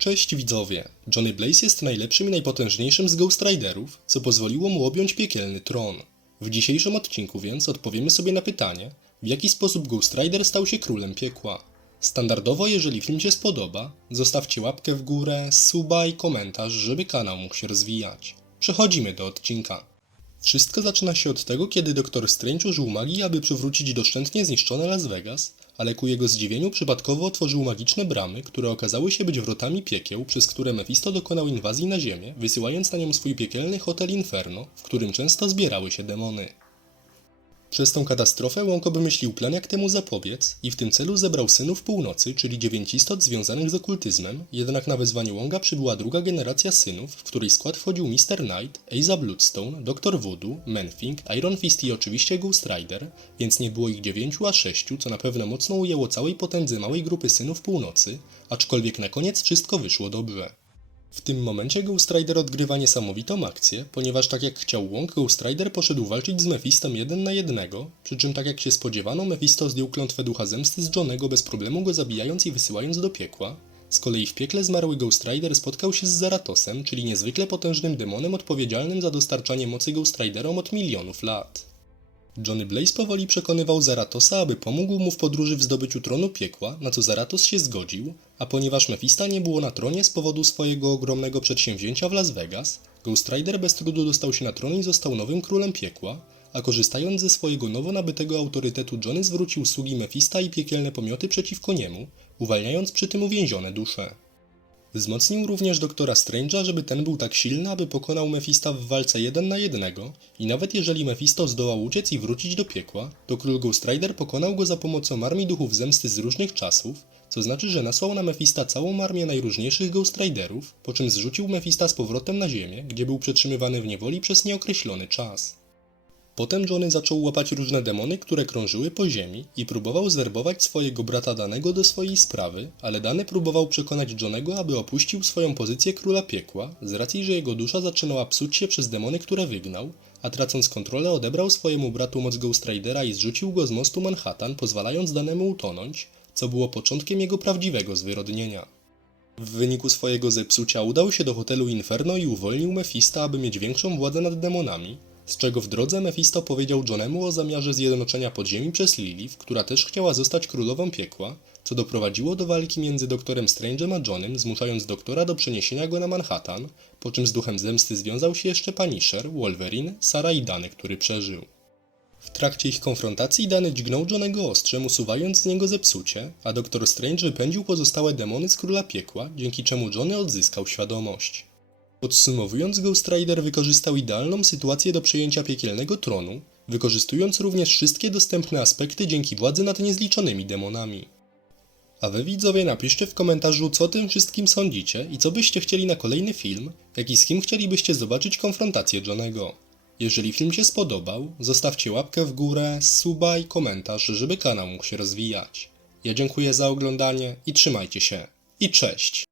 Cześć widzowie! Johnny Blaze jest najlepszym i najpotężniejszym z Ghost Riderów, co pozwoliło mu objąć piekielny tron. W dzisiejszym odcinku więc odpowiemy sobie na pytanie, w jaki sposób Ghost Rider stał się królem piekła. Standardowo, jeżeli film się spodoba, zostawcie łapkę w górę, suba i komentarz, żeby kanał mógł się rozwijać. Przechodzimy do odcinka. Wszystko zaczyna się od tego, kiedy Doktor Strange użył magii, aby przywrócić doszczętnie zniszczone Las Vegas, ale ku jego zdziwieniu przypadkowo otworzył magiczne bramy, które okazały się być wrotami piekieł, przez które Mephisto dokonał inwazji na Ziemię, wysyłając na nią swój piekielny hotel Inferno, w którym często zbierały się demony. Przez tą katastrofę Łąko wymyślił plan, jak temu zapobiec i w tym celu zebrał synów północy, czyli dziewięć istot związanych z okultyzmem, jednak na wezwanie Łąga przybyła druga generacja synów, w której skład wchodził Mr. Knight, Aza Bloodstone, Dr. Voodoo, Manthing, Iron Fist i oczywiście Ghost Rider, więc nie było ich dziewięciu, a sześciu, co na pewno mocno ujęło całej potędzy małej grupy synów północy, aczkolwiek na koniec wszystko wyszło dobrze. W tym momencie Ghost Rider odgrywa niesamowitą akcję, ponieważ tak jak chciał Wong, Ghost Rider poszedł walczyć z Mephistem jeden na jednego, przy czym tak jak się spodziewano, Mephisto zdjął klątwę ducha zemsty z Johnego bez problemu go zabijając i wysyłając do piekła. Z kolei w piekle zmarły Ghost Rider spotkał się z Zaratosem, czyli niezwykle potężnym demonem odpowiedzialnym za dostarczanie mocy Ghost Riderom od milionów lat. Johnny Blaze powoli przekonywał Zaratosa, aby pomógł mu w podróży w zdobyciu tronu piekła, na co Zaratos się zgodził, a ponieważ Mephista nie było na tronie z powodu swojego ogromnego przedsięwzięcia w Las Vegas, Ghost Rider bez trudu dostał się na tron i został nowym królem piekła, a korzystając ze swojego nowo nabytego autorytetu Johnny zwrócił sługi Mephista i piekielne pomioty przeciwko niemu, uwalniając przy tym uwięzione dusze. Wzmocnił również doktora Strange'a, żeby ten był tak silny, aby pokonał Mephista w walce jeden na jednego i nawet jeżeli Mephisto zdołał uciec i wrócić do piekła, to król Ghost Rider pokonał go za pomocą armii duchów zemsty z różnych czasów, co znaczy, że nasłał na Mephista całą armię najróżniejszych Ghost Riderów, po czym zrzucił Mephista z powrotem na ziemię, gdzie był przetrzymywany w niewoli przez nieokreślony czas. Potem Johnny zaczął łapać różne demony, które krążyły po ziemi i próbował zwerbować swojego brata Danego do swojej sprawy, ale Dany próbował przekonać Johnego, aby opuścił swoją pozycję króla piekła, z racji, że jego dusza zaczynała psuć się przez demony, które wygnał, a tracąc kontrolę odebrał swojemu bratu moc Ghost Ridera i zrzucił go z mostu Manhattan, pozwalając Danemu utonąć, co było początkiem jego prawdziwego zwyrodnienia. W wyniku swojego zepsucia udał się do hotelu Inferno i uwolnił Mephista, aby mieć większą władzę nad demonami, z czego w drodze Mephisto powiedział Johnemu o zamiarze zjednoczenia podziemi przez Lilith, która też chciała zostać królową piekła, co doprowadziło do walki między doktorem Strange'em a Johnem, zmuszając doktora do przeniesienia go na Manhattan, po czym z duchem zemsty związał się jeszcze Punisher, Wolverine, Sara i Dany, który przeżył. W trakcie ich konfrontacji Dany dźgnął Johnego ostrzem, usuwając z niego zepsucie, a doktor Strange wypędził pozostałe demony z króla piekła, dzięki czemu Johnny odzyskał świadomość. Podsumowując, Ghost Rider wykorzystał idealną sytuację do przejęcia piekielnego tronu, wykorzystując również wszystkie dostępne aspekty dzięki władzy nad niezliczonymi demonami. A wy widzowie napiszcie w komentarzu co tym wszystkim sądzicie i co byście chcieli na kolejny film, jak i z kim chcielibyście zobaczyć konfrontację Johnego. Jeżeli film się spodobał, zostawcie łapkę w górę, suba i komentarz, żeby kanał mógł się rozwijać. Ja dziękuję za oglądanie i trzymajcie się. I cześć!